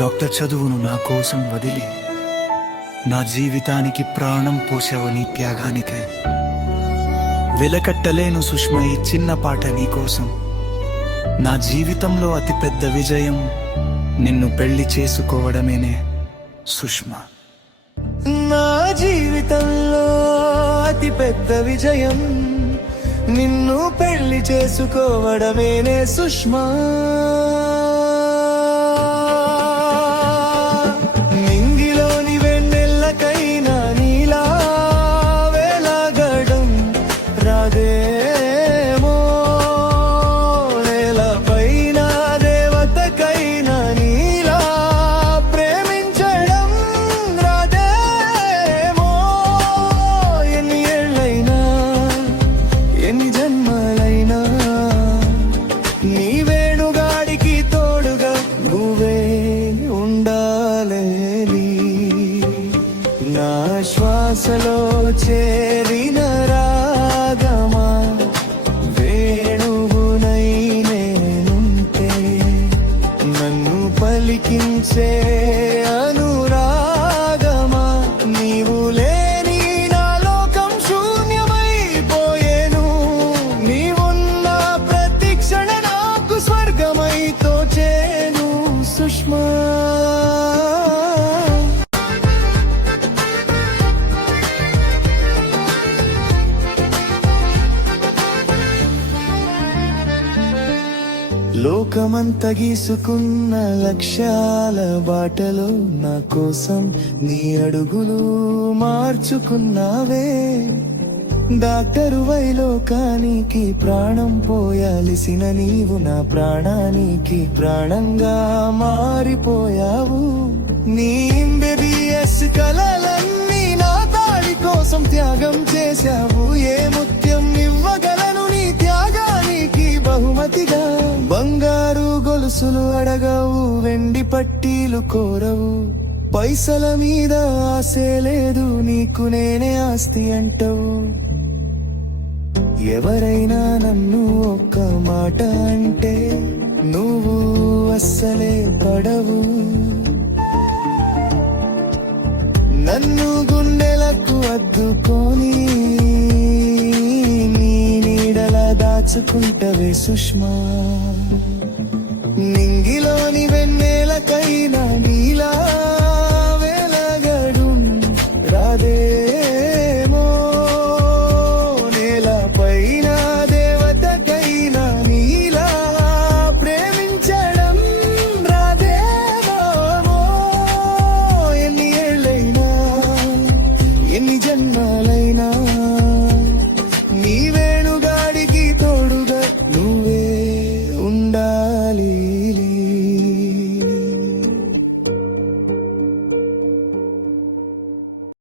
Doctor చదువును నా కోసం వదిలి నా జీవితానికి ప్రాణం పోసావు నీ త్యాగానికై. వెలకట్టలేను సుష్మ ఈ చిన్న పాట నీ కోసం. నా జీవితంలో అతిపెద్ద విజయం నిన్ను పెళ్లి చేసుకోవడమేనే సుష్మ. నా జీవితంలో అతిపెద్ద విజయం నిన్ను పెళ్లి చేసుకోవడమేనే సుష్మా. నింగిలోని వెన్నెల్లకైనా నీలా వేలాగడం రాదేమో, నేలపైన దేవతకైనా నీలా ప్రేమించడం రాదేమో. ఎన్ని ఏళ్ళైనా ఎన్ని జన్మలైనా నీ వేణుగాడికి తోడుగా నువ్వే ఉండాలేని. నా శ్వాసలో చేరిన రాగమా వేణువునై నేనుంటే, నన్ను పలికించే అనురాగమా నీవు లేని నా లోకం శూన్యమైపోయేను. నీవున్న ప్రతి క్షణ నాకు స్వర్గమై తోచేను సుష్మా. లోకమంత గీసుకున్న లక్ష్యాల బాటలో నా కోసం నీ అడుగులు మార్చుకున్నావే. డాక్టరు వైలోకానికి ప్రాణం పోయాలిసిన నీవు నా ప్రాణానికి ప్రాణంగా మారిపోయావు. నీ MBBS కలలన్నీ నా తాడి కోసం త్యాగం చేశావు. ఏ ముత్యం ఇవ్వగలను నీ త్యాగానికి బహుమతిగా. బంగారు గొలుసులు అడగవు, వెండి పట్టీలు కోరవు, పైసల మీద ఆశే లేదు, నీకు నేనే ఆస్తి అంటవు. ఎవరైనా నన్ను ఒక్క మాట అంటే నువ్వు అస్సలే పడవు. నన్ను గుండెలకు అద్దుకొని నీ నీడలా దాచుకుంటవే సుష్మా. నింగిలోని వెన్నెలకైనా నీలా